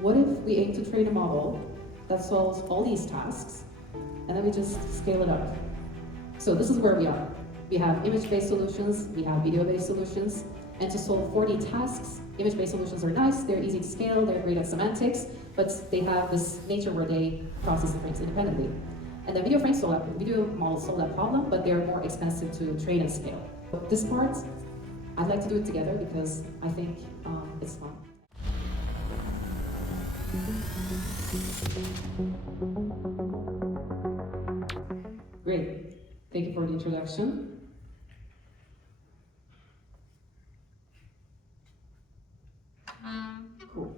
What if we aim to train a model that solves all these tasks, and then we just scale it up? So this is where we are. We have image-based solutions, we have video-based solutions, and to solve 40 tasks, image-based solutions are nice, they're easy to scale, they're great at semantics, but they have this nature where they process the frames independently. And the video models solve that problem, but they're more expensive to train and scale. But this part, I'd like to do it together because I think it's fun. Great, thank you for the introduction. Cool.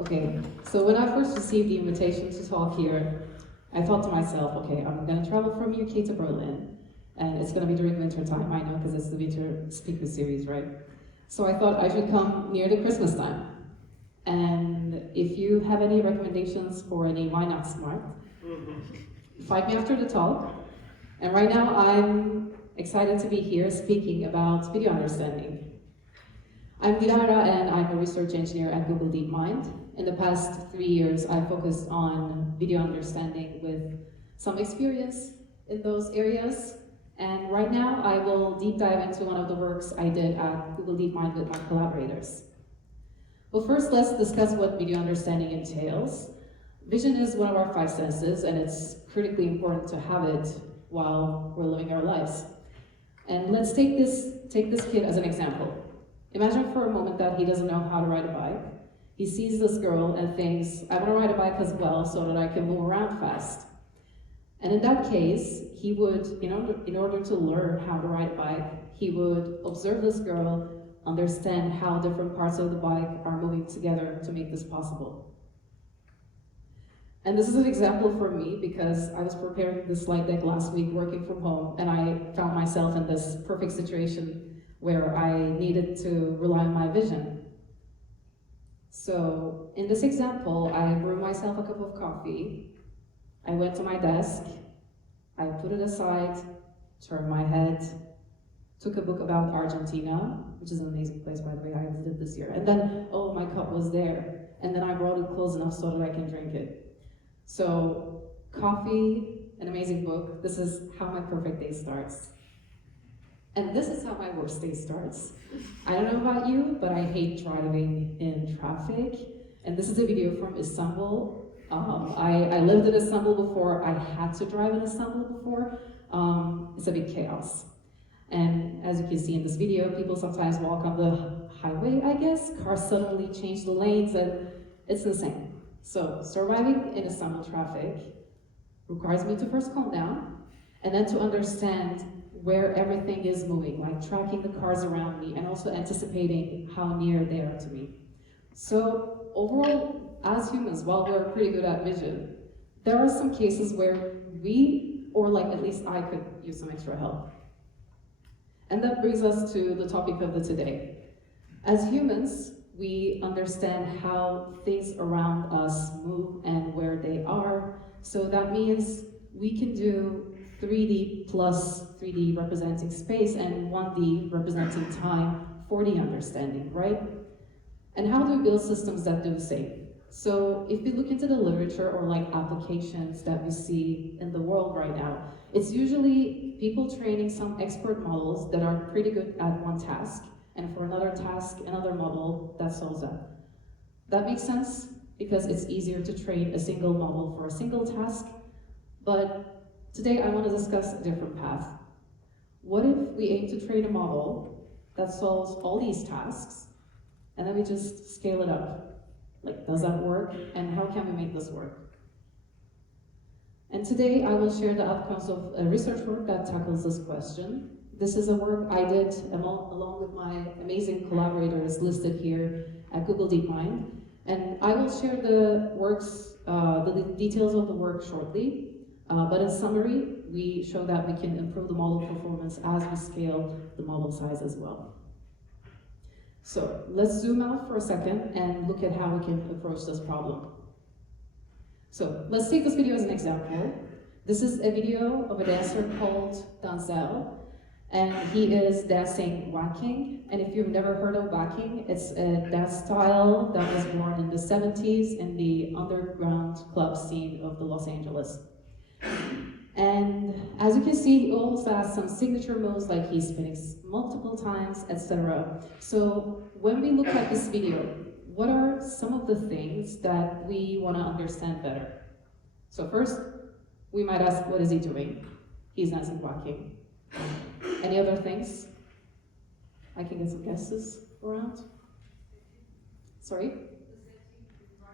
Okay, so when I first received the invitation to talk here, I thought to myself, okay, I'm gonna travel from UK to Berlin, and it's gonna be during winter time, I know, because it's the winter speaker series, right? So I thought I should come near the Christmas time. And if you have any recommendations for any Why Not Smart, find me after the talk. And right now I'm excited to be here speaking about video understanding. I'm Dilara and I'm a research engineer at Google DeepMind. In the past 3 years, I've focused on video understanding with some experience in those areas. And right now, I will deep dive into one of the works I did at Google DeepMind with my collaborators. Well, first, let's discuss what video understanding entails. Vision is one of our 5 senses, and it's critically important to have it while we're living our lives. And let's take this kid as an example. Imagine for a moment that he doesn't know how to ride a bike. He sees this girl and thinks, I want to ride a bike as well so that I can move around fast. And in that case, he would, in order to learn how to ride a bike, he would observe this girl, understand how different parts of the bike are moving together to make this possible. And this is an example for me because I was preparing this slide deck last week working from home, and I found myself in this perfect situation where I needed to rely on my vision. So in this example, I brewed myself a cup of coffee, I went to my desk, I put it aside, turned my head, took a book about Argentina, which is an amazing place, by the way, I visited this year, and then, oh, my cup was there, and then I brought it close enough so that I can drink it. So coffee, an amazing book, this is how my perfect day starts. And this is how my worst day starts. I don't know about you, but I hate driving in traffic. And this is a video from Istanbul. I lived in Istanbul before. I had to drive in Istanbul before. It's a big chaos. And as you can see in this video, people sometimes walk on the highway, I guess. Cars suddenly change the lanes, and it's insane. So surviving in Istanbul traffic requires me to first calm down, and then to understand where everything is moving, like tracking the cars around me and also anticipating how near they are to me. So overall, as humans, while we're pretty good at vision, there are some cases where we, or like at least I, could use some extra help. And that brings us to the topic of the today. As humans, we understand how things around us move and where they are. So that means we can do 3D plus 3D representing space and 1D representing time, 4D understanding, right? And how do we build systems that do the same? So if we look into the literature or like applications that we see in the world right now, it's usually people training some expert models that are pretty good at one task, and for another task, another model that solves that. That makes sense because it's easier to train a single model for a single task, but today I want to discuss a different path. What if we aim to train a model that solves all these tasks, and then we just scale it up? Like, does that work? And how can we make this work? And today I will share the outcomes of a research work that tackles this question. This is a work I did along with my amazing collaborators listed here at Google DeepMind. And I will share the details of the work shortly. But in summary, we show that we can improve the model performance as we scale the model size as well. So let's zoom out for a second and look at how we can approach this problem. So let's take this video as an example. This is a video of a dancer called Denzel, And he is dancing whacking. And if you've never heard of whacking, it's a dance style that was born in the 70s in the underground club scene of the Los Angeles. And as you can see, he also has some signature moves like he's spinning multiple times, etc. So when we look at this video, what are some of the things that we want to understand better? So first, we might ask, what is he doing? He's dancing whacking. Any other things? I can get some guesses around. Sorry?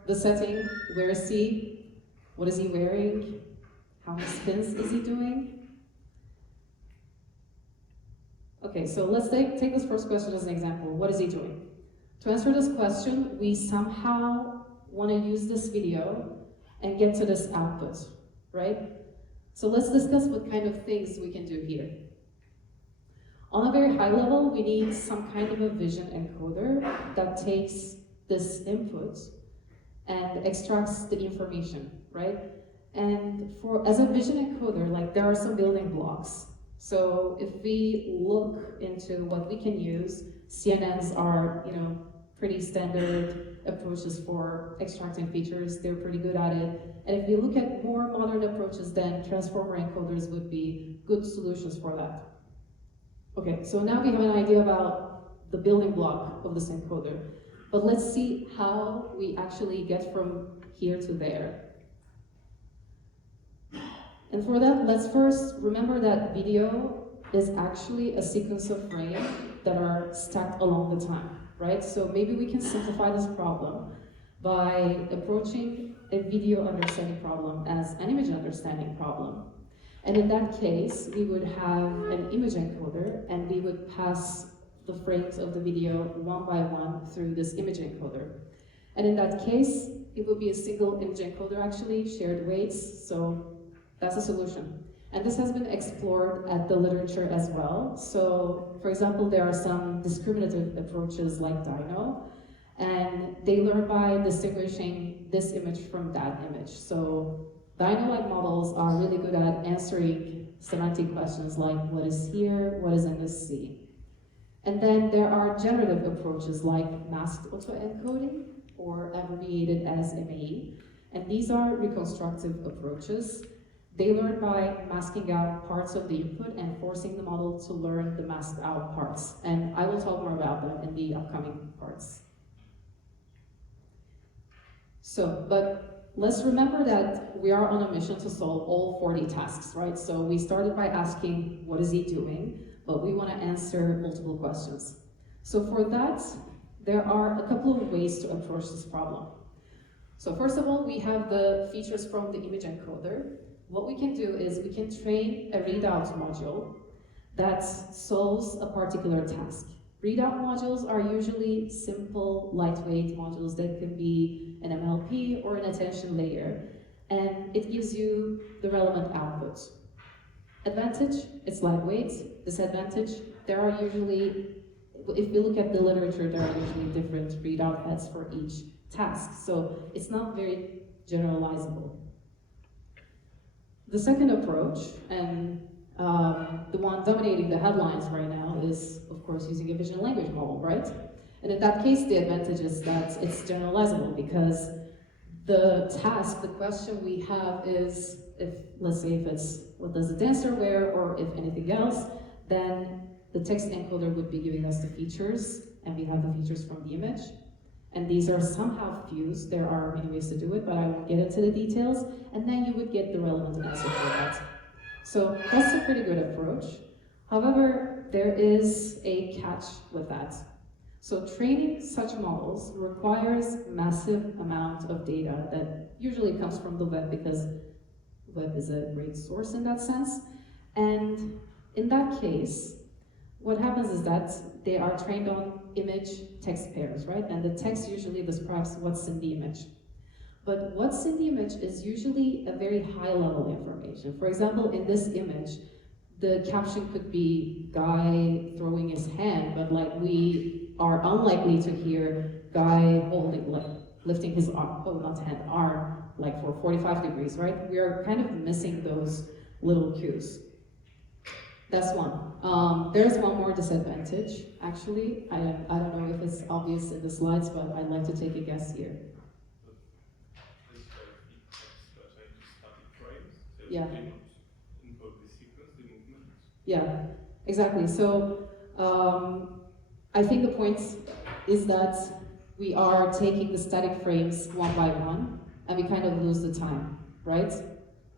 The setting, where is he? What is he wearing? How many spins is he doing? Okay, so let's take this first question as an example. What is he doing? To answer this question, we somehow want to use this video and get to this output, right? So let's discuss what kind of things we can do here. On a very high level, we need some kind of a vision encoder that takes this input and extracts the information, right? And as a vision encoder, like there are some building blocks. So if we look into what we can use, CNNs are, pretty standard approaches for extracting features. They're pretty good at it. And if we look at more modern approaches, then transformer encoders would be good solutions for that. Okay, so now we have an idea about the building block of this encoder. But let's see how we actually get from here to there. And for that, let's first remember that video is actually a sequence of frames that are stacked along the time, right? So maybe we can simplify this problem by approaching a video understanding problem as an image understanding problem. And in that case, we would have an image encoder and we would pass the frames of the video one by one through this image encoder. And in that case, it would be a single image encoder actually, shared weights, so that's a solution. And this has been explored at the literature as well. So, for example, there are some discriminative approaches like Dino, and they learn by distinguishing this image from that image. So, Dino-like models are really good at answering semantic questions like what is here, what is in this C. And then there are generative approaches like masked auto-encoding, or abbreviated as MAE, and these are reconstructive approaches. They learn by masking out parts of the input and forcing the model to learn the masked out parts. And I will talk more about that in the upcoming parts. So, but let's remember that we are on a mission to solve all 40 tasks, right? So we started by asking, what is he doing? But we want to answer multiple questions. So for that, there are a couple of ways to approach this problem. So first of all, we have the features from the image encoder. What we can do is we can train a readout module that solves a particular task. Readout modules are usually simple, lightweight modules that can be an MLP or an attention layer, and it gives you the relevant output. Advantage, it's lightweight. Disadvantage, there are usually, if we look at the literature, there are usually different readout heads for each task, so it's not very generalizable. The second approach, and the one dominating the headlines right now, is of course using a vision language model, right? And in that case, the advantage is that it's generalizable because the task, the question we have is, let's say if it's what does the dancer wear or if anything else, then the text encoder would be giving us the features, and we have the features from the image. And these are somehow fused. There are many ways to do it, but I won't get into the details. And then you would get the relevant answer for that. So that's a pretty good approach. However, there is a catch with that. So training such models requires massive amount of data that usually comes from the web because web is a great source in that sense. And in that case, what happens is that they are trained on image-text pairs, right? And the text usually describes what's in the image. But what's in the image is usually a very high-level information. For example, in this image, the caption could be guy throwing his hand, but like we are unlikely to hear guy holding, like lifting his arm, oh, not hand, arm, like for 45 degrees, right? We are kind of missing those little cues. That's one. There's one more disadvantage, actually. I don't know if it's obvious in the slides, but I'd like to take a guess here. Yeah. Yeah, exactly. So I think the point is that we are taking the static frames one by one, and we kind of lose the time, right?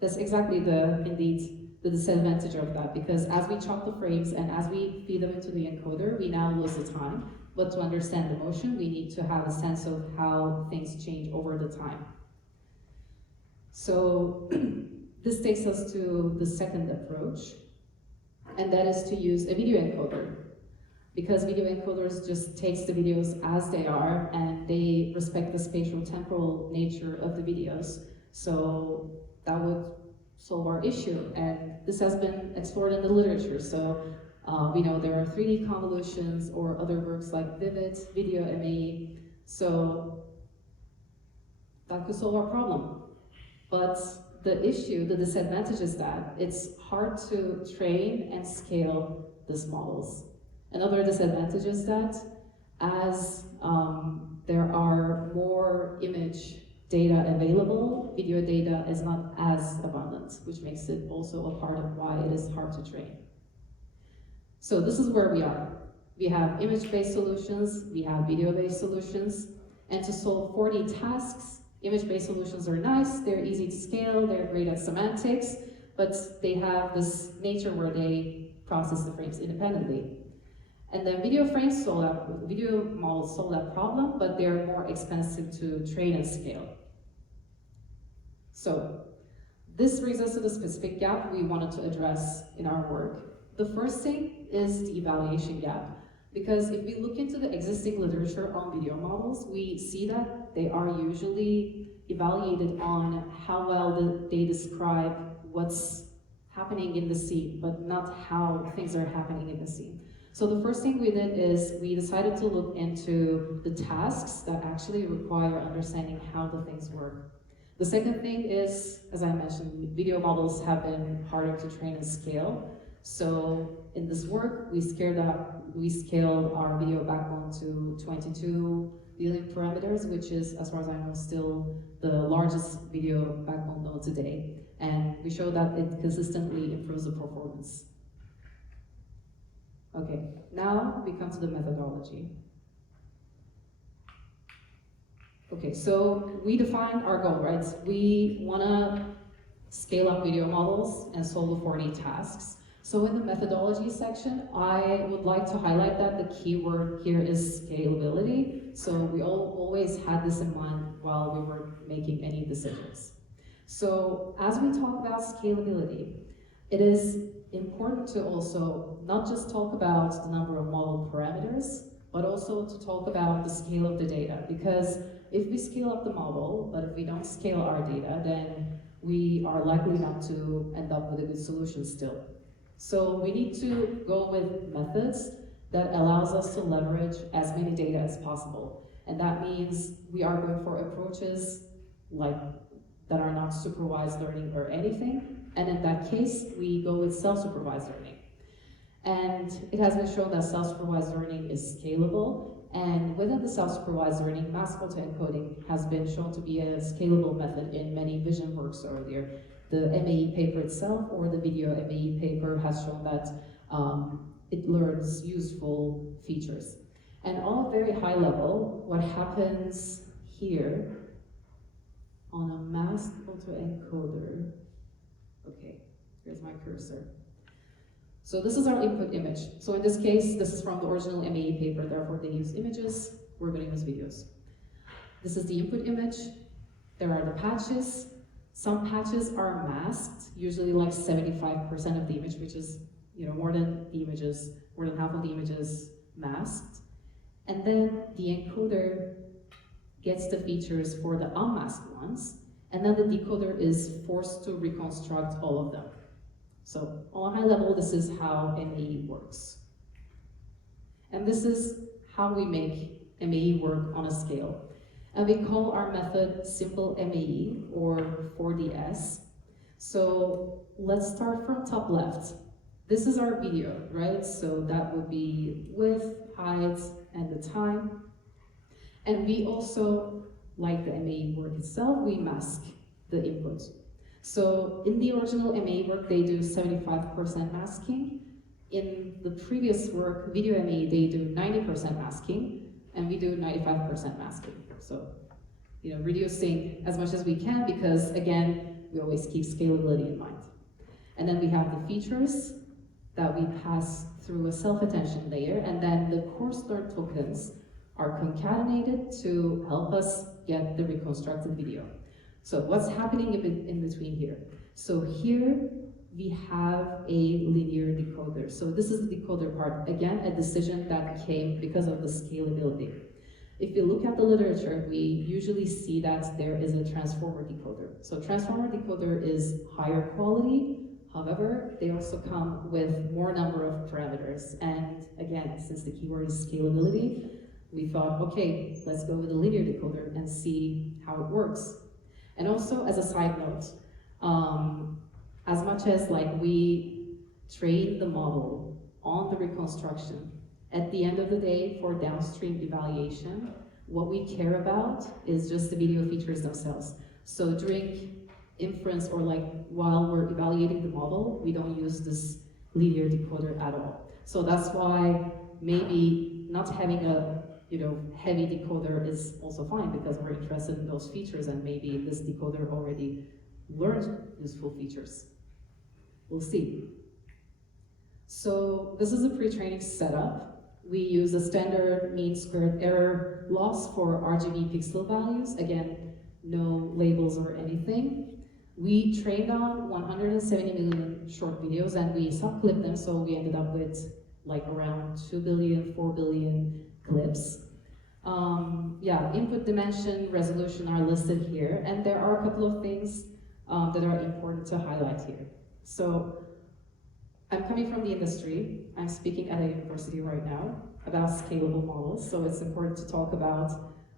That's exactly indeed the disadvantage of that, because as we chop the frames and as we feed them into the encoder, we now lose the time. But to understand the motion, we need to have a sense of how things change over the time. So this takes us to the second approach, and that is to use a video encoder. Because video encoders just takes the videos as they are, and they respect the spatial temporal nature of the videos. So that would solve our issue, and this has been explored in the literature. So we know there are 3D convolutions or other works like Vivid, Video MAE. So that could solve our problem. But the issue, the disadvantage is that it's hard to train and scale these models. Another disadvantage is that as there are more image data available, video data is not as abundant, which makes it also a part of why it is hard to train. So this is where we are. We have image-based solutions, we have video-based solutions, and to solve 4D tasks, image-based solutions are nice, they're easy to scale, they're great at semantics, but they have this nature where they process the frames independently. And then video models solve that problem, but they're more expensive to train and scale. So this brings us to the specific gap we wanted to address in our work. The first thing is the evaluation gap. Because if we look into the existing literature on video models, we see that they are usually evaluated on how well they describe what's happening in the scene, but not how things are happening in the scene. So the first thing we did is we decided to look into the tasks that actually require understanding how the things work. The second thing is, as I mentioned, video models have been harder to train and scale. So in this work, we scaled our video backbone to 22 billion parameters, which is, as far as I know, still the largest video backbone node today. And we show that it consistently improves the performance. Okay, now we come to the methodology. Okay, so we defined our goal, right? We want to scale up video models and solve the 4D tasks. So in the methodology section, I would like to highlight that the keyword here is scalability. So we always had this in mind while we were making any decisions. So as we talk about scalability, it is important to also not just talk about the number of model parameters, but also to talk about the scale of the data. Because if we scale up the model, but if we don't scale our data, then we are likely not to end up with a good solution still. So we need to go with methods that allows us to leverage as many data as possible. And that means we are going for approaches like that are not supervised learning or anything. And in that case, we go with self-supervised learning. And it has been shown that self-supervised learning is scalable. And within the self-supervised learning, mask auto-encoding has been shown to be a scalable method in many vision works earlier. The MAE paper itself or the video MAE paper has shown that it learns useful features. And on a very high level, what happens here on a mask auto-encoder, okay, here's my cursor. So this is our input image. So in this case, this is from the original MAE paper, therefore they use images, we're going to use videos. This is the input image, there are the patches. Some patches are masked, usually like 75% of the image, which is more than half of the images masked. And then the encoder gets the features for the unmasked ones, and then the decoder is forced to reconstruct all of them. So on a high level, this is how MAE works. And this is how we make MAE work on a scale. And we call our method simple MAE or 4DS. So let's start from top left. This is our video, right? So that would be width, height, and the time. And we also, like the MAE work itself, we mask the input. So in the original MAE work, they do 75% masking. In the previous work, video MAE, they do 90% masking, and we do 95% masking. So, reducing as much as we can because, again, we always keep scalability in mind. And then we have the features that we pass through a self-attention layer, and then the coarse learned tokens are concatenated to help us get the reconstructed video. So what's happening in between here? So here we have a linear decoder. So this is the decoder part. Again, a decision that came because of the scalability. If you look at the literature, we usually see that there is a transformer decoder. So transformer decoder is higher quality. However, they also come with more number of parameters. And again, since the keyword is scalability, we thought, okay, let's go with a linear decoder and see how it works. And also, as a side note, as much as we train the model on the reconstruction, at the end of the day, for downstream evaluation, what we care about is just the video features themselves. So during inference or while we're evaluating the model, we don't use this linear decoder at all. So that's why maybe not having a heavy decoder is also fine because we're interested in those features and maybe this decoder already learned useful features. We'll see. So this is a pre-training setup. We use a standard mean squared error loss for RGB pixel values. Again, no labels or anything. We trained on 170 million short videos and we subclipped them, so we ended up with around 2 billion, 4 billion clips. Input dimension, resolution are listed here, and there are a couple of things that are important to highlight here. So I'm coming from the industry. I'm speaking at a university right now about scalable models, so it's important to talk about,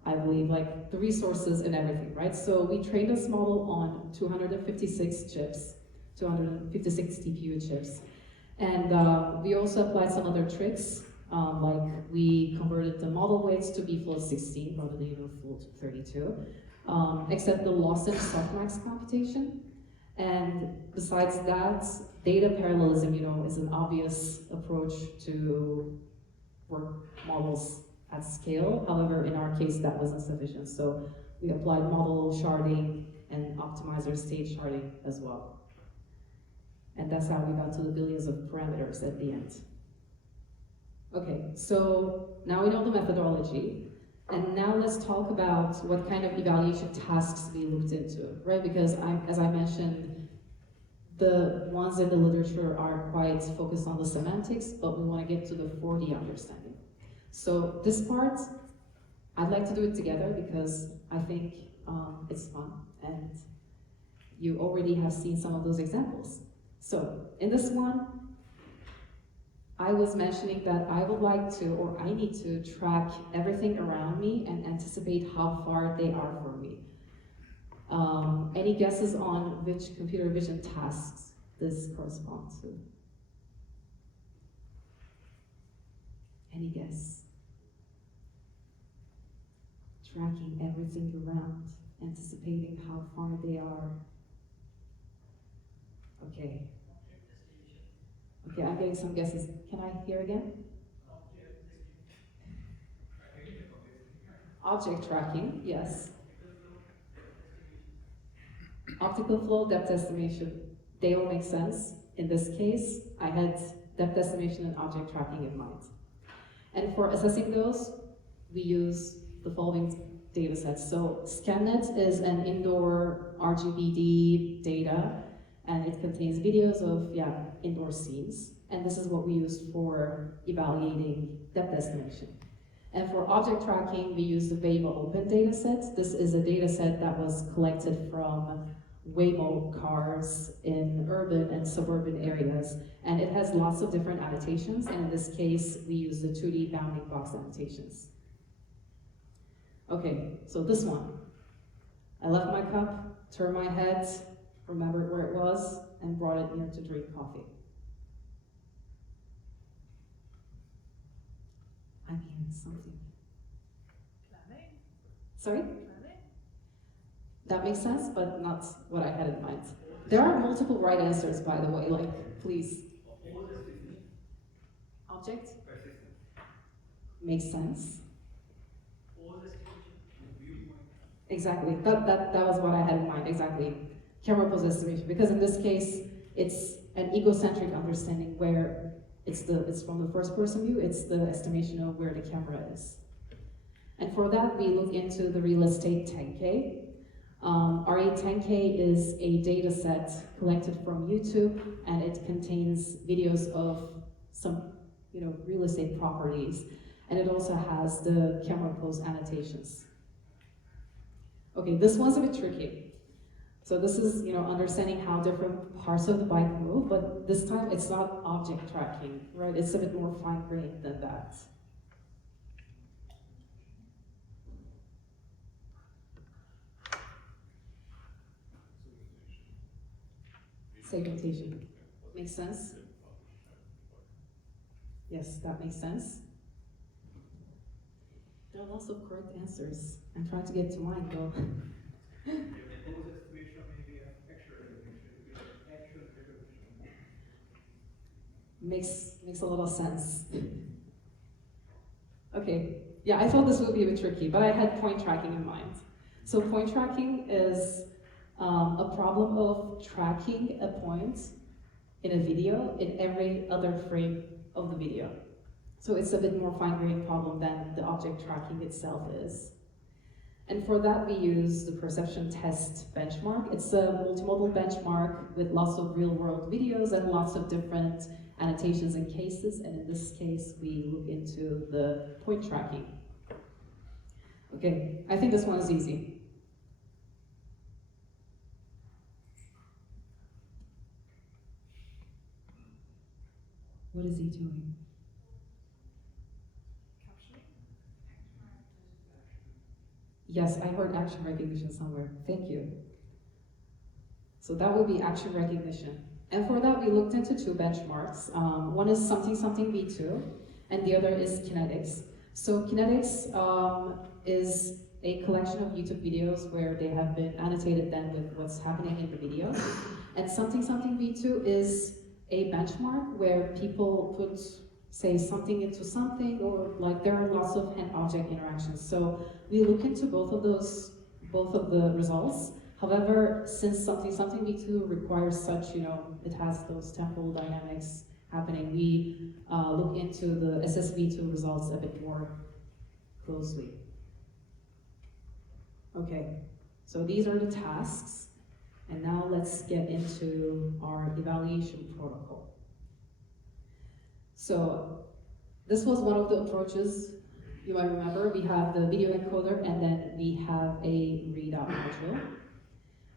I believe, the resources and everything, right? So we trained this model on 256 chips, 256 TPU chips. And we also applied some other tricks, we converted the model weights to be float 16 rather than float 32, except the loss in softmax computation. And besides that, data parallelism, is an obvious approach to work models at scale. However, in our case, that wasn't sufficient. So we applied model sharding and optimizer state sharding as well. And that's how we got to the billions of parameters at the end. Okay, so now we know the methodology. And now let's talk about what kind of evaluation tasks we looked into, right? Because as I mentioned, the ones in the literature are quite focused on the semantics, but we want to get to the 4D understanding. So this part, I'd like to do it together because I think it's fun and you already have seen some of those examples. So in this one, I was mentioning that I would like to, or I need to track everything around me and anticipate how far they are from me. Any guesses on which computer vision tasks this corresponds to? Any guess? Tracking everything around, anticipating how far they are. Okay. Okay, I'm getting some guesses. Can I hear again? Object tracking, yes. Optical flow, depth estimation, they all make sense. In this case, I had depth estimation and object tracking in mind. And for assessing those, we use the following data sets. So ScanNet is an indoor RGBD data, and it contains videos of indoor scenes. And this is what we use for evaluating depth estimation. And for object tracking, we use the Waymo Open dataset. This is a dataset that was collected from Waymo cars in urban and suburban areas. And it has lots of different annotations. And in this case, we use the 2D bounding box annotations. Okay, so this one. I left my cup, turned my head, remembered where it was, and brought it here to drink coffee. I mean, something. Sorry? That makes sense, but not what I had in mind. There are multiple right answers, by the way, like, please. Object? Makes sense. Exactly, that was what I had in mind, exactly. Camera pose estimation, because in this case, it's an egocentric understanding where it's from the first person view, it's the estimation of where the camera is. And for that, we look into the real estate 10K. RE10K is a data set collected from YouTube, and it contains videos of some, real estate properties, and it also has the camera pose annotations. Okay, this one's a bit tricky. So this is, understanding how different parts of the bike move, but this time it's not object tracking, right? It's a bit more fine-grained than that. Segmentation. Makes sense? Yes, that makes sense. There are lots of correct answers. I'm trying to get to mine though. Makes a lot of sense. Okay, yeah, I thought this would be a bit tricky, but I had point tracking in mind. So point tracking is a problem of tracking a point in a video in every other frame of the video. So it's a bit more fine-grained problem than the object tracking itself is. And for that we use the perception test benchmark. It's a multimodal benchmark with lots of real-world videos and lots of different annotations and cases, and in this case we look into the point tracking. Okay, I think this one is easy. What is he doing? Yes, I heard action recognition somewhere. Thank you. So that would be action recognition. And for that, we looked into two benchmarks. One is something v2, and the other is kinetics. So kinetics is a collection of YouTube videos where they have been annotated then with what's happening in the video. And something v2 is a benchmark where people put, say, something into something, or like there are lots of hand-object interactions. So we look into both of the results. However, since something v2 requires such, it has those temporal dynamics happening, we look into the SSV2 results a bit more closely. Okay, so these are the tasks, and now let's get into our evaluation protocol. So this was one of the approaches you might remember. We have the video encoder, and then we have a readout module.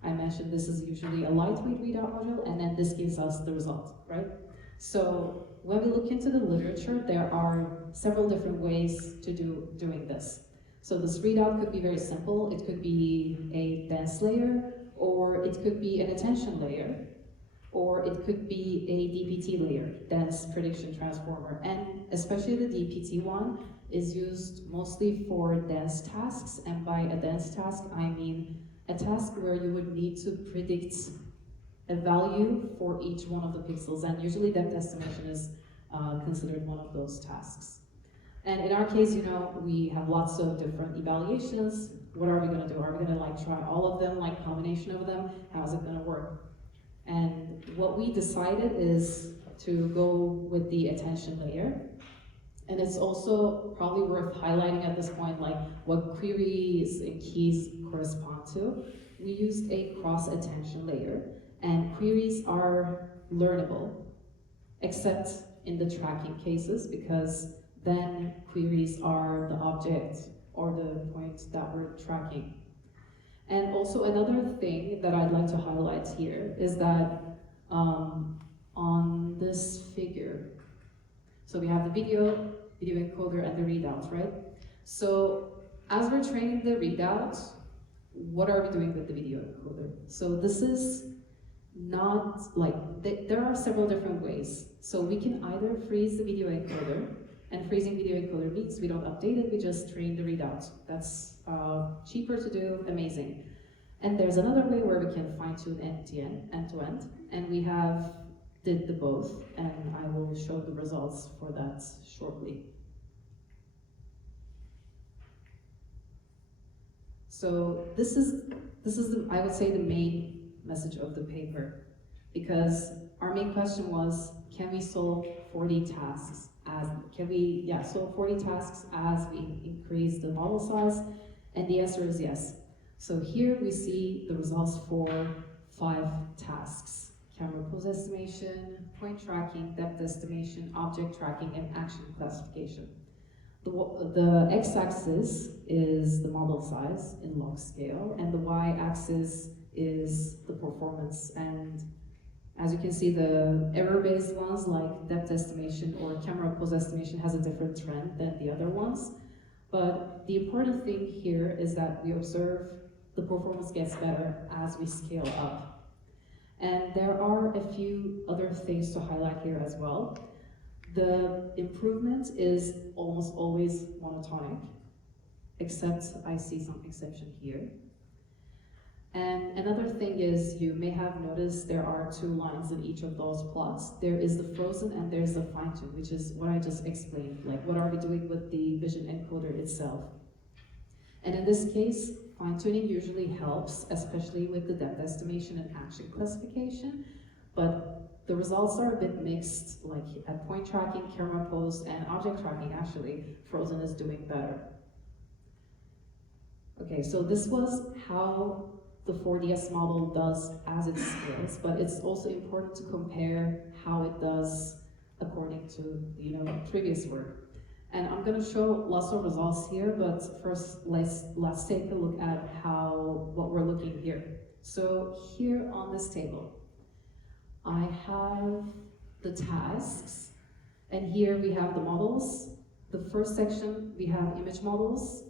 I mentioned this is usually a lightweight readout module, and then this gives us the result, right? So when we look into the literature, there are several different ways to doing this. So this readout could be very simple. It could be a dense layer, or it could be an attention layer, or it could be a DPT layer, dense prediction transformer. And especially the DPT one is used mostly for dense tasks, and by a dense task, I mean a task where you would need to predict a value for each one of the pixels, and usually depth estimation is considered one of those tasks. And in our case, we have lots of different evaluations. What are we gonna do? Are we gonna try all of them, combination of them? How's it gonna work? And what we decided is to go with the attention layer. And it's also probably worth highlighting at this point, what queries and keys correspond to. We used a cross-attention layer, and queries are learnable, except in the tracking cases, because then queries are the object or the point that we're tracking. And also another thing that I'd like to highlight here is that on this figure, so we have the video encoder, and the readout, right? So as we're training the readout, what are we doing with the video encoder? So this is not there are several different ways. So we can either freeze the video encoder, And freezing video encoder means we don't update it, we just train the readout. That's cheaper to do, amazing. And there's another way where we can fine-tune end-to-end, and we have did the both, and I will show the results for that shortly. So this is I would say the main message of the paper, because our main question was, can we solve 40 tasks solve 40 tasks as we increase the model size? And the answer is yes. So here we see the results for 5 tasks: camera pose estimation, point tracking, depth estimation, object tracking, and action classification. The x-axis is the model size in log scale, and the y-axis is the performance. And as you can see, the error-based ones like depth estimation or camera pose estimation has a different trend than the other ones. But the important thing here is that we observe the performance gets better as we scale up. And there are a few other things to highlight here as well. The improvement is almost always monotonic, except I see some exception here. And another thing is, you may have noticed there are 2 lines in each of those plots. There is the frozen and there's the fine-tune, which is what I just explained, like what are we doing with the vision encoder itself. And in this case, fine-tuning usually helps, especially with the depth estimation and action classification, but the results are a bit mixed, like at point tracking, camera pose, and object tracking, actually, frozen is doing better. Okay, so this was how the 4DS model does as it scales, but it's also important to compare how it does according to previous work. And I'm going to show lots of results here, but first let's take a look at what we're looking here. So here on this table, I have the tasks, and here we have the models. The first section, we have image models.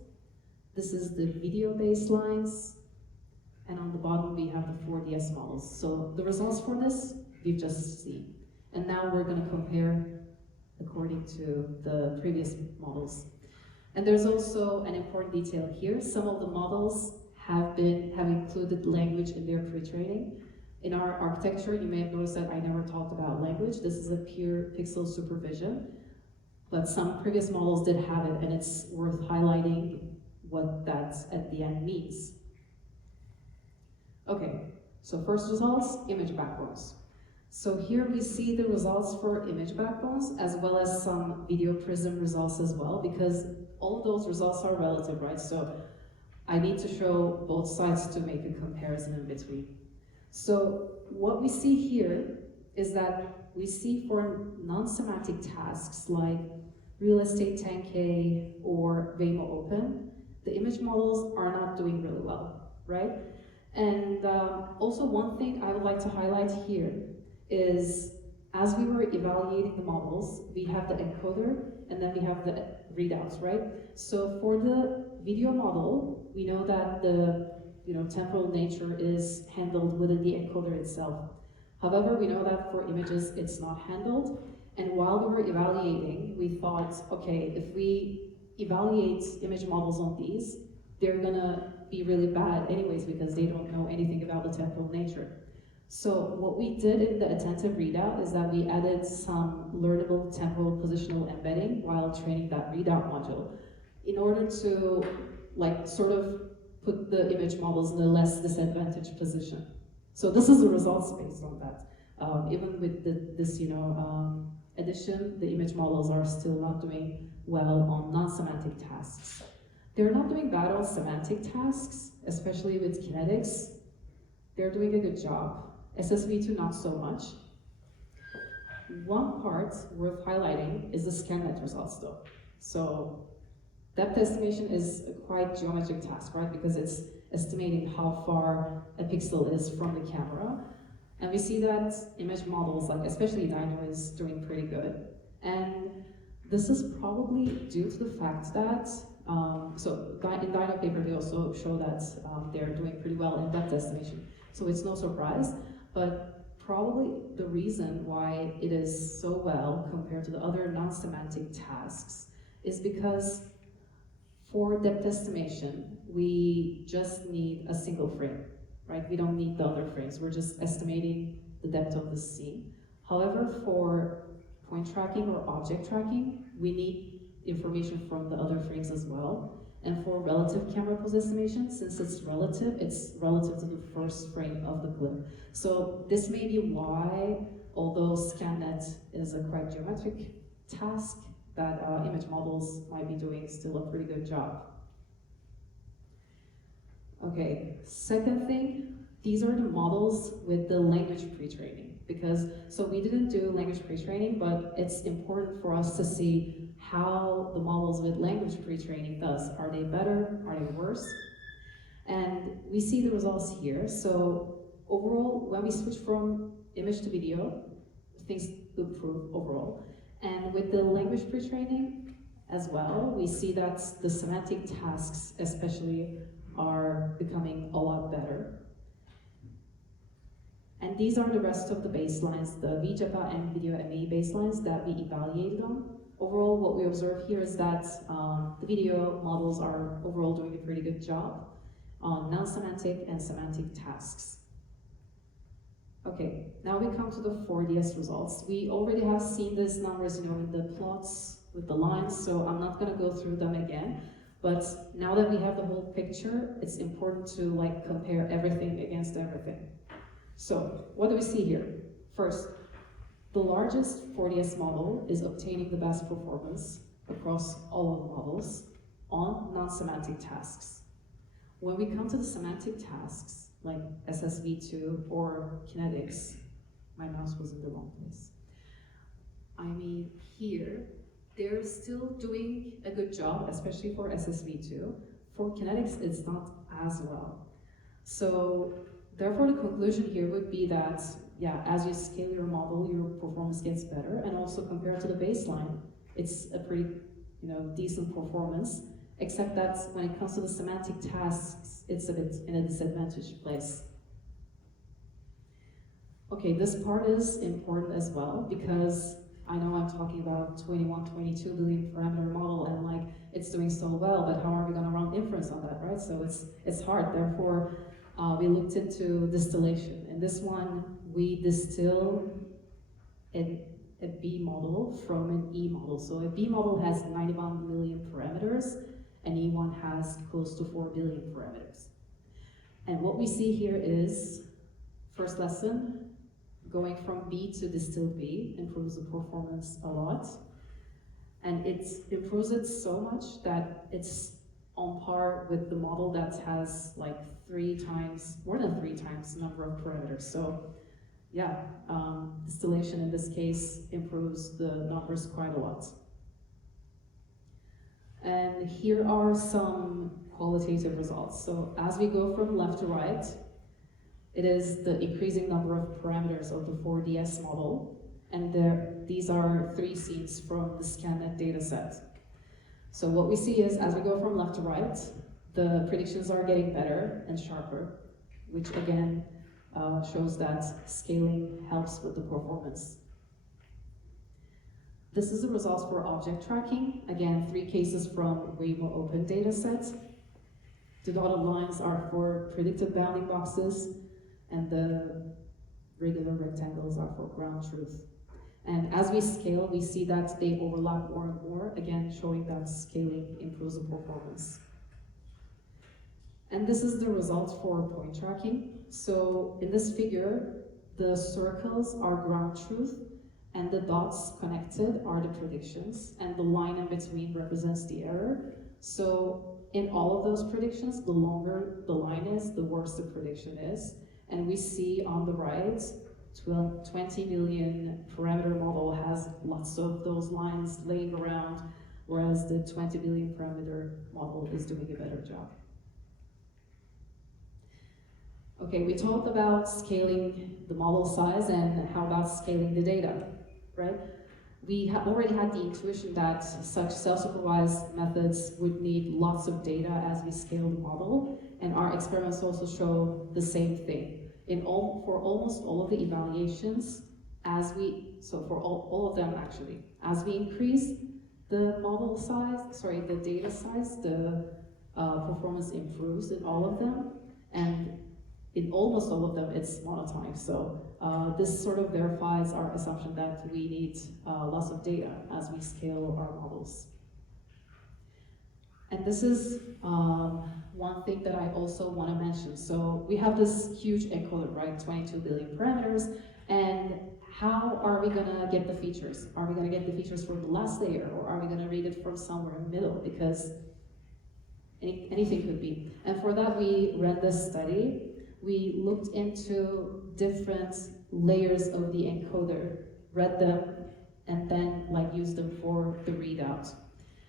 This is the video baselines. And on the bottom, we have the 4DS models. So the results for this, we've just seen. And now we're going to compare according to the previous models. And there's also an important detail here. Some of the models have included language in their pre-training. In our architecture, you may have noticed that I never talked about language. This is a pure pixel supervision. But some previous models did have it, and it's worth highlighting what that at the end means. Okay, so first results, image backbones. So here we see the results for image backbones as well as some video prism results as well, because all of those results are relative, right? So I need to show both sides to make a comparison in between. So what we see here is that we see for non-semantic tasks like real estate 10K or Waymo Open, the image models are not doing really well, right? And also one thing I would like to highlight here is, as we were evaluating the models, we have the encoder and then we have the readouts, right? So for the video model, we know that the temporal nature is handled within the encoder itself. However, we know that for images, it's not handled. And while we were evaluating, we thought, okay, if we evaluate image models on these, they're gonna be really bad anyways because they don't know anything about the temporal nature. So what we did in the attentive readout is that we added some learnable temporal positional embedding while training that readout module in order to sort of put the image models in a less disadvantaged position. So this is the results based on that. Even with this addition, the image models are still not doing well on non-semantic tasks. They're not doing bad on semantic tasks, especially with kinetics. They're doing a good job. SSV2 not so much. One part worth highlighting is the ScanNet results though. So depth estimation is a quite geometric task, right? Because it's estimating how far a pixel is from the camera. And we see that image models, especially Dino, is doing pretty good. And this is probably due to the fact that, in Dino paper, they also show that they're doing pretty well in depth estimation. So it's no surprise, but probably the reason why it is so well compared to the other non-semantic tasks is because for depth estimation, we just need a single frame, right? We don't need the other frames. We're just estimating the depth of the scene. However, for point tracking or object tracking, we need information from the other frames as well. And for relative camera pose estimation, since it's relative to the first frame of the clip. So this may be why, although ScanNet is a quite geometric task, that image models might be doing still a pretty good job. Okay, second thing, these are the models with the language pre-training. So we didn't do language pre-training, but it's important for us to see how the models with language pre-training does. Are they better? Are they worse? And we see the results here. So overall, when we switch from image to video, things improve overall. And with the language pre-training as well, we see that the semantic tasks especially are becoming a lot better. And these are the rest of the baselines, the VJPA and Video ME baselines that we evaluated on. Overall, what we observe here is that the video models are overall doing a pretty good job on non-semantic and semantic tasks. Okay, now we come to the 4DS results. We already have seen these numbers, in the plots with the lines, so I'm not going to go through them again. But now that we have the whole picture, it's important to compare everything against everything. So, what do we see here? First, the largest 4DS model is obtaining the best performance across all of the models on non-semantic tasks. When we come to the semantic tasks, like SSV2 or kinetics, my mouse was in the wrong place. Here, they're still doing a good job, especially for SSV2. For kinetics, it's not as well. So, therefore, the conclusion here would be that, as you scale your model, your performance gets better, and also compared to the baseline, it's a pretty, decent performance, except that when it comes to the semantic tasks, it's a bit in a disadvantaged place. Okay, this part is important as well, because I know I'm talking about 21, 22 billion parameter model, and it's doing so well, but how are we gonna run inference on that, right? So it's hard, therefore, we looked into distillation. In this one, we distill a B model from an E model. So a B model has 91 million parameters, and E1 has close to 4 billion parameters. And what we see here is, first lesson, going from B to distilled B improves the performance a lot. And it improves it so much that it's on par with the model that has more than three times number of parameters. So distillation in this case improves the numbers quite a lot. And here are some qualitative results. So as we go from left to right, it is the increasing number of parameters of the 4DS model. And these are 3 scenes from the ScanNet dataset. So what we see is, as we go from left to right, the predictions are getting better and sharper, which again shows that scaling helps with the performance. This is the results for object tracking. Again, 3 cases from Waymo Open dataset. The dotted lines are for predicted bounding boxes, and the regular rectangles are for ground truth. And as we scale, we see that they overlap more and more, again showing that scaling improves the performance. And this is the results for point tracking. So in this figure, the circles are ground truth, and the dots connected are the predictions, and the line in between represents the error. So in all of those predictions, the longer the line is, the worse the prediction is. And we see on the right, 20 million parameter model has lots of those lines laying around, whereas the 20 billion parameter model is doing a better job. Okay, we talked about scaling the model size, and how about scaling the data, right? We already had the intuition that such self-supervised methods would need lots of data as we scale the model, and our experiments also show the same thing. For almost all of the evaluations, for all of them actually, as we increase the model size, the data size, the performance improves in all of them, and in almost all of them it's monotone. So this sort of verifies our assumption that we need lots of data as we scale our models. And this is one thing that I also want to mention. So we have this huge encoder, right? 22 billion parameters. And how are we going to get the features? Are we going to get the features from the last layer, or are we going to read it from somewhere in the middle? Because anything could be. And for that, we ran this study. We looked into different layers of the encoder, read them, and then used them for the readout.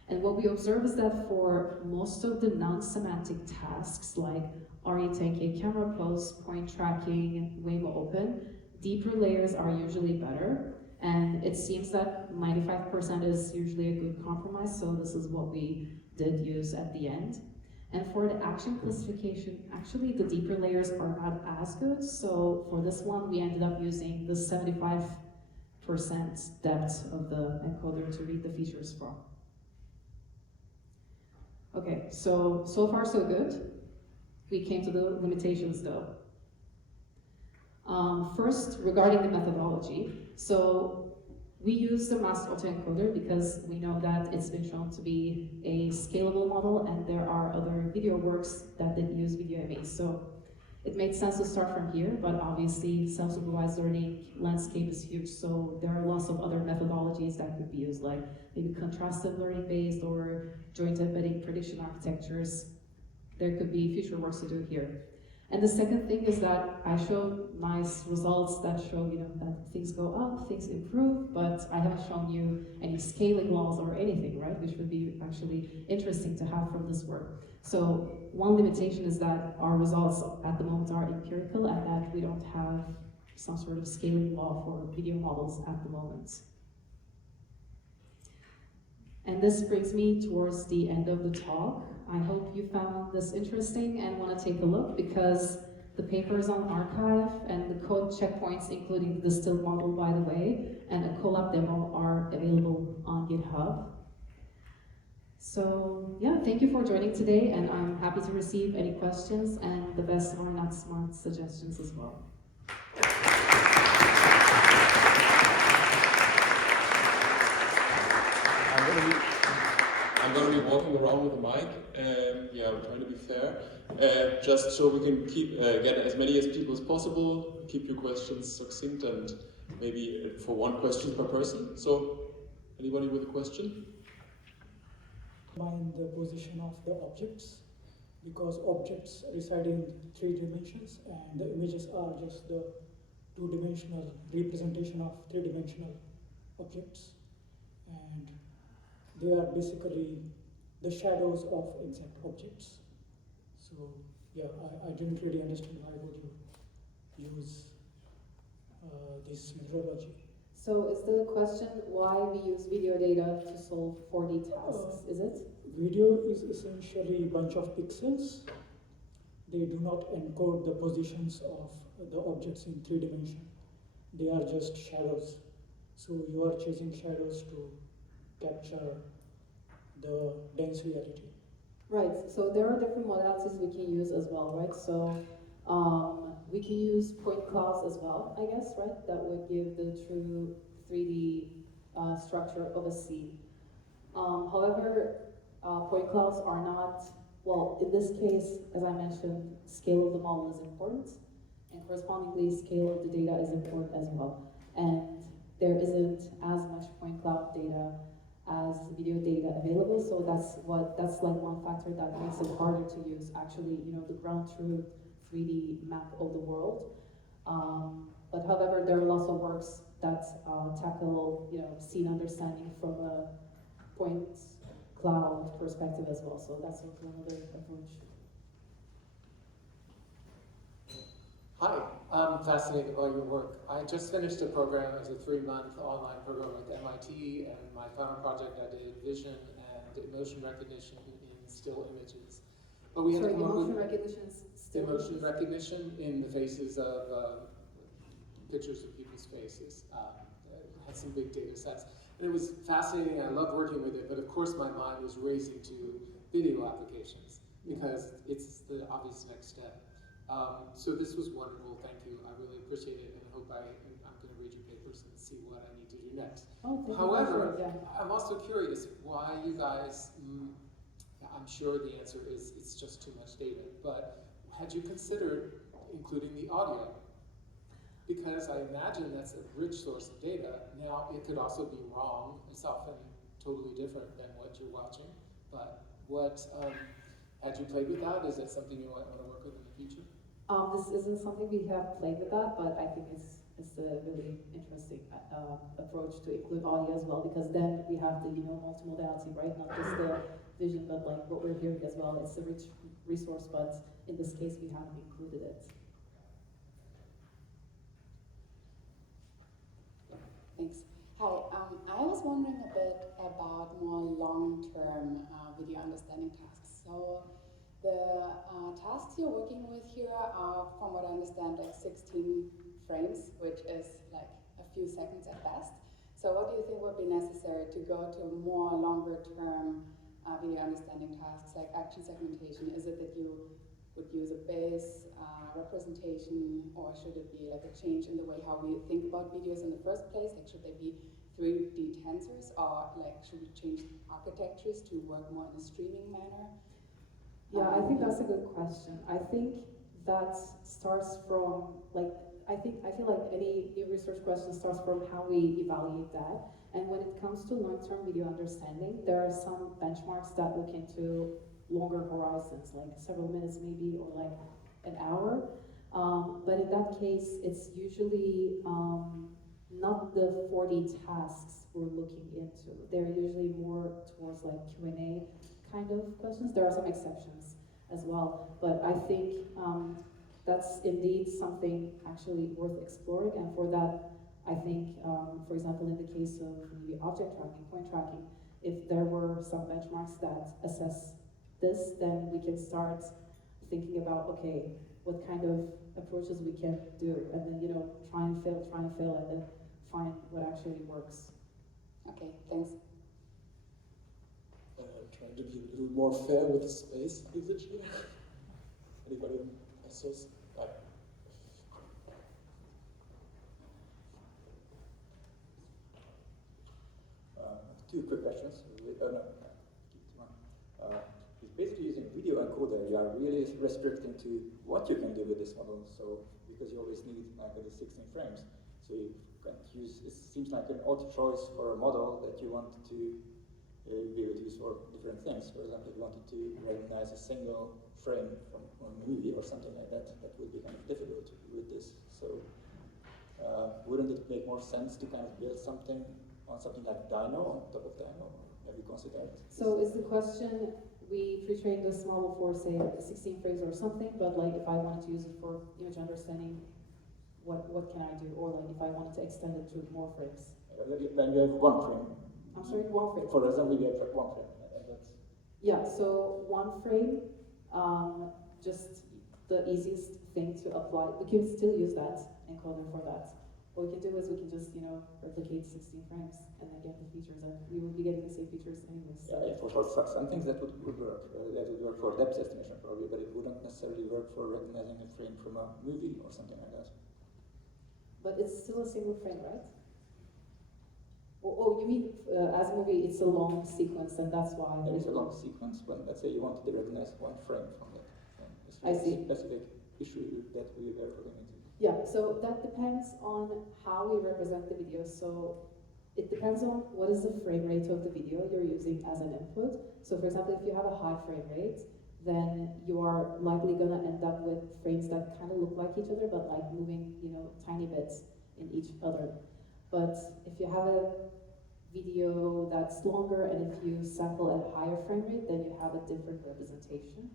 And what we observe is that for most of the non-semantic tasks, like RE10K camera pose, point tracking, Waymo open, deeper layers are usually better. And it seems that 95% is usually a good compromise, so this is what we did use at the end. And for the action classification, actually the deeper layers are not as good, so for this one we ended up using the 75% depth of the encoder to read the features from. Okay, so far so good. We came to the limitations though. First, regarding the methodology. So we use the masked autoencoder because we know that it's been shown to be a scalable model, and there are other video works that did use video images. So it made sense to start from here, but obviously self-supervised learning landscape is huge, so there are lots of other methodologies that could be used, like maybe contrastive learning based or joint embedding prediction architectures. There could be future works to do here. And the second thing is that I showed nice results that show, that things go up, things improve, but I haven't shown you any scaling laws or anything, right? Which would be actually interesting to have from this work. So one limitation is that our results at the moment are empirical, and that we don't have some sort of scaling law for video models at the moment. And this brings me towards the end of the talk. I hope you found this interesting and want to take a look, because the paper is on archive, and the code checkpoints, including the distilled model, by the way, and a collab demo are available on GitHub. So yeah, thank you for joining today, and I'm happy to receive any questions and the best or not smart suggestions as well. I'm going to be walking around with a mic. Yeah, I'm trying to be fair, just so we can get as many people as possible. Keep your questions succinct, and maybe for one question per person. So, anybody with a question? Mind the position of the objects, because objects reside in 3 dimensions, and the images are just the 2-dimensional representation of 3-dimensional objects, and they are basically the shadows of exact objects. So yeah, I didn't really understand why would you use this methodology. So is the question why we use video data to solve 4D tasks, is it? Video is essentially a bunch of pixels. They do not encode the positions of the objects in 3 dimensions. They are just shadows. So you are chasing shadows to capture the dense reality. Right, so there are different modalities we can use as well, right? So we can use point clouds as well, I guess, right? That would give the true 3D structure of a scene. However, point clouds are not, well, in this case, as I mentioned, scale of the model is important, and correspondingly, scale of the data is important as well. And there isn't as much point cloud data as video data available, so that's like one factor that makes it harder to use actually, the ground truth 3D map of the world. But however, there are lots of works that tackle, scene understanding from a point cloud perspective as well. So that's also another approach. Hi, I'm fascinated by your work. I just finished a program as a 3-month online program with MIT, and my final project I did vision and emotion recognition in still images. But we had Sorry, to the come up motion with recognition is still. emotion recognition in the faces of pictures of people's faces. Had some big data sets. And it was fascinating, I loved working with it, but of course my mind was racing to video applications because it's the obvious next step. So this was wonderful, thank you. I really appreciate it, and I hope I'm going to read your papers and see what I need to do next. Oh, thank you. However, Yeah. I'm also curious why you guys, I'm sure the answer is it's just too much data, but had you considered including the audio? Because I imagine that's a rich source of data. Now, it could also be wrong. It's often totally different than what you're watching. But had you played with that? Is that something you might want to work with in the future? This isn't something we have played with that, but I think it's a really interesting approach to include audio as well, because then we have the multimodality, right? Not just the vision, but like what we're hearing as well. It's a rich resource, but in this case we haven't included it. Thanks. Hi, I was wondering a bit about more long-term video understanding tasks. So the tasks you're working with here are, from what I understand, like 16 frames, which is like a few seconds at best. So what do you think would be necessary to go to more longer-term video understanding tasks like action segmentation? Is it that you would use a base representation, or should it be like a change in the way how we think about videos in the first place? Like, should they be 3D tensors, or like should we change architectures to work more in a streaming manner? Yeah, I think that's a good question. I think that starts from I feel like any new research question starts from how we evaluate that. And when it comes to long-term video understanding, there are some benchmarks that look into longer horizons, like several minutes maybe, or like an hour. But in that case, it's usually not the 40 tasks we're looking into. They're usually more towards like Q&A kind of questions. There are some exceptions as well, but I think that's indeed something actually worth exploring. And for that, I think, for example, in the case of maybe object tracking, point tracking, if there were some benchmarks that assess this, then we can start thinking about, okay, what kind of approaches we can do, and then try and fail, and then find what actually works. Okay, thanks. Trying to be a little more fair with the space usage here. Anybody else? Two quick questions. It's basically using video encoder. You are really restricting to what you can do with this model. So because you always need like the 16 frames, so you can use. It seems like an auto choice for a model that you want to be able to use for different things. For example, if you wanted to recognize a single frame from a movie or something like that, that would be kind of difficult with this. So wouldn't it make more sense to kind of build something on something like Dino, on top of Dino? Have you considered? So is the question, we pre-trained this model for, say, 16 frames or something, but like if I wanted to use it for image understanding, what can I do? Or like if I wanted to extend it to more frames? Then you have one frame. I'm sorry, one frame. For example, you have one frame. And that's Yeah, so one frame, just the easiest thing to apply. We can still use that encoder for that. What we can do is we can just, replicate 16 frames and then get the features, and we will be getting the same features anyways. So. yeah, for some things that would work. That would work for depth estimation probably, but it wouldn't necessarily work for recognizing a frame from a movie or something like that. But it's still a single frame, right? Oh, you mean as a movie, it's a long sequence, and that's why. There is a long sequence when, let's say, you wanted to recognize one frame from that I see. specific issue that we were looking into. Yeah, so that depends on how we represent the video. So it depends on what is the frame rate of the video you're using as an input. So for example, if you have a high frame rate, then you are likely gonna end up with frames that kind of look like each other, but like moving, tiny bits in each other. But if you have a video that's longer, and if you sample at a higher frame rate, then you have a different representation.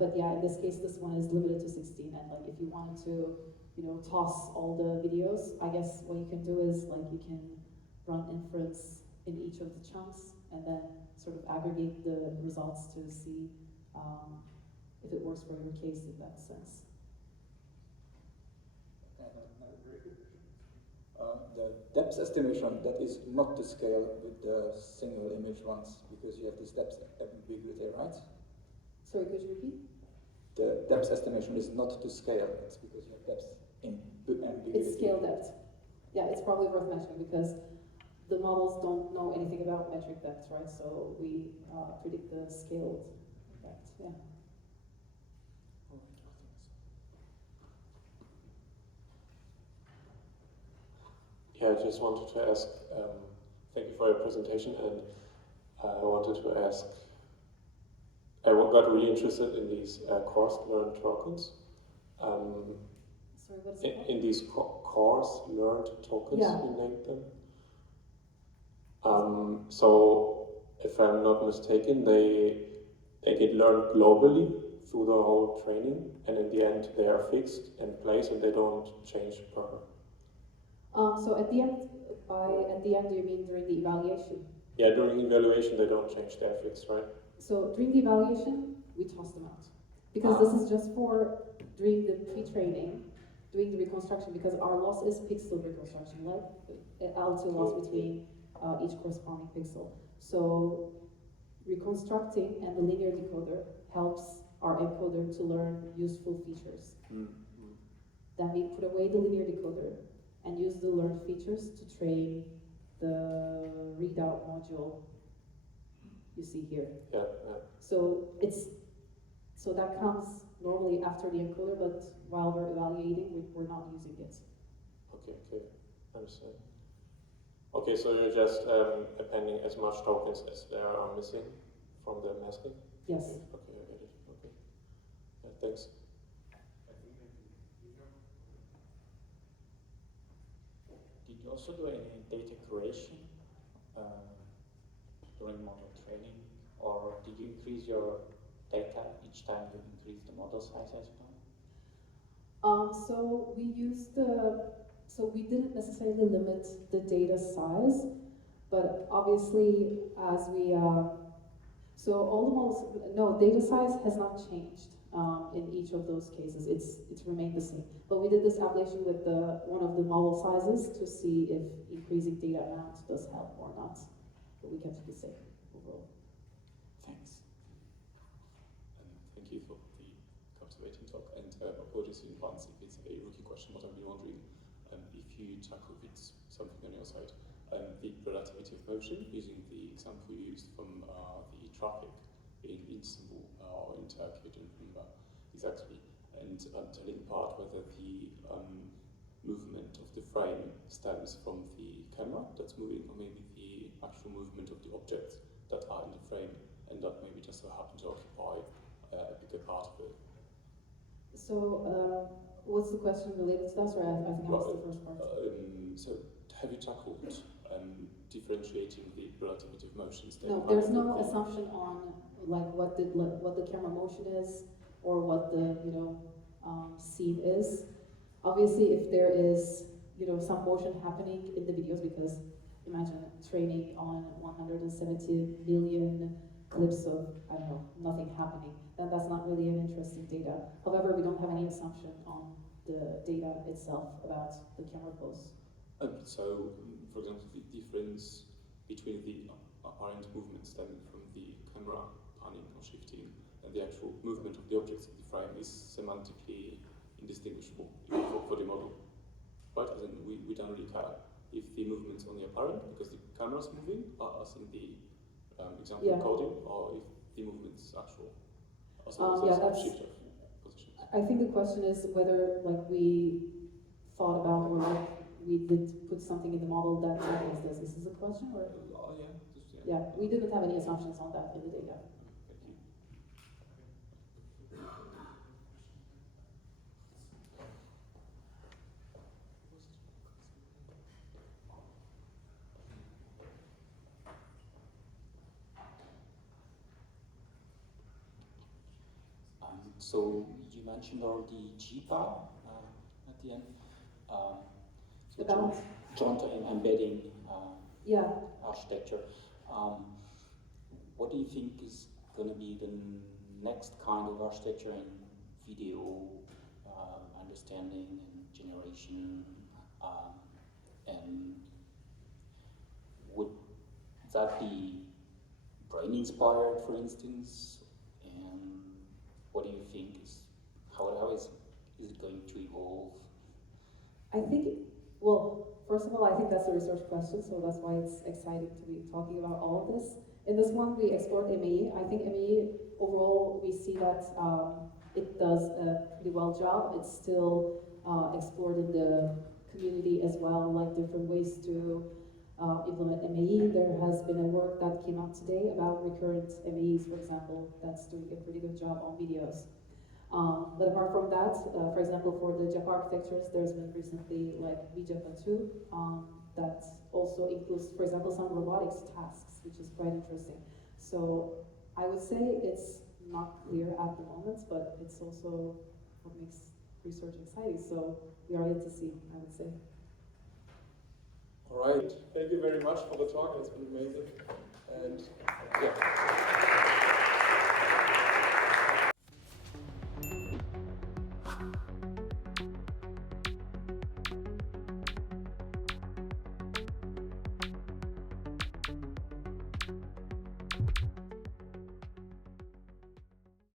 But yeah, in this case, this one is limited to 16, and like if you wanted to, toss all the videos, I guess what you can do is like you can run inference in each of the chunks, and then sort of aggregate the results to see if it works for your case in that sense. Another very good question. The depth estimation, that is not to scale with the single image ones, because you have this depth ambiguity, right? Sorry, could you repeat? The depth estimation is not to scale, it's because you have depth ambiguity. It's scale depth. Yeah, it's probably worth mentioning because the models don't know anything about metric depth, right? So we predict the scaled depth, yeah. Yeah, I just wanted to ask, thank you for your presentation, and I wanted to ask, I got really interested in these coarse learned tokens. Sorry, what is it called? In these coarse learned tokens, Yeah. you named them. So, if I'm not mistaken, they get learned globally through the whole training, and in the end they are fixed in place and they don't change per. So at the end, do you mean during the evaluation? Yeah, during evaluation they don't change, they're fixed, right? So during the evaluation, we toss them out. Because this is just for during the pre-training, doing the reconstruction, because our loss is pixel reconstruction, like L2 loss between each corresponding pixel. So reconstructing and the linear decoder helps our encoder to learn useful features. Then we put away the linear decoder and use the learned features to train the readout module you see here. Yeah. So that comes normally after the encoder, but while we're evaluating, we're not using it. Okay, understand. Okay, so you're just appending as much tokens as there are missing from the masking? Yes. Okay, I get it. Okay. Yeah, thanks. Did you also do any data curation during model training, or did you increase your data each time you increase the model size as well? So we didn't necessarily limit the data size, but obviously as we so all the models, no, data size has not changed in each of those cases. It's remained the same. But we did this ablation with one of the model sizes to see if increasing data amount does help or not. But we kept it the same overall. Thanks. Thank you for the captivating talk, and apologies in advance if it's a rookie question, but I've been wondering if you tackle with something on your side, the relativity of motion using the example you used from the traffic in Istanbul or in Turkey, I don't remember exactly, and telling apart whether the movement of the frame stems from the camera that's moving, or maybe the actual movement of the objects that are in the frame, and that maybe just so happen to occupy a bigger part of it. So what's the question related to that? Sorry, I think I missed the first part. So have you tackled differentiating the relativity of motions? No, there's no assumption on like what the camera motion is or what the scene is. Obviously, if there is some motion happening in the videos, because imagine training on 170 million clips of nothing happening, then that's not really an interesting data. However, we don't have any assumption on the data itself about the camera pose. So, for example, the difference between the apparent movement stemming from the camera panning or shifting and the actual movement of the objects in the frame is semantically indistinguishable for the model. Right? As in, we don't really care if the movement's only apparent because the camera's moving, as in the example coding, or if the movement's actual. That's Shift of positions. I think the question is whether we thought about or we did put something in the model that tackles this. Is this a question or? Yeah, we didn't have any assumptions on that in the data. Thank you. So you mentioned already GPAR at the end. About joint embedding architecture. What do you think is going to be the next kind of architecture in video understanding and generation, and would that be brain inspired, for instance? And what do you think is how is it going to evolve? I think, well, first of all, I think that's a research question, so that's why it's exciting to be talking about all of this. In this one, we explored ME. I think ME, overall, we see that it does a pretty well job. It's still explored in the community as well, like different ways to implement ME. There has been a work that came out today about recurrent MEs, for example, that's doing a pretty good job on videos. But apart from that, for example, for the JEP architectures, there's been recently like VJEPA 2 that also includes, for example, some robotics tasks, which is quite interesting. So I would say it's not clear at the moment, but it's also what makes research exciting. So we are yet to see, I would say. All right, thank you very much for the talk. It's been amazing. And yeah.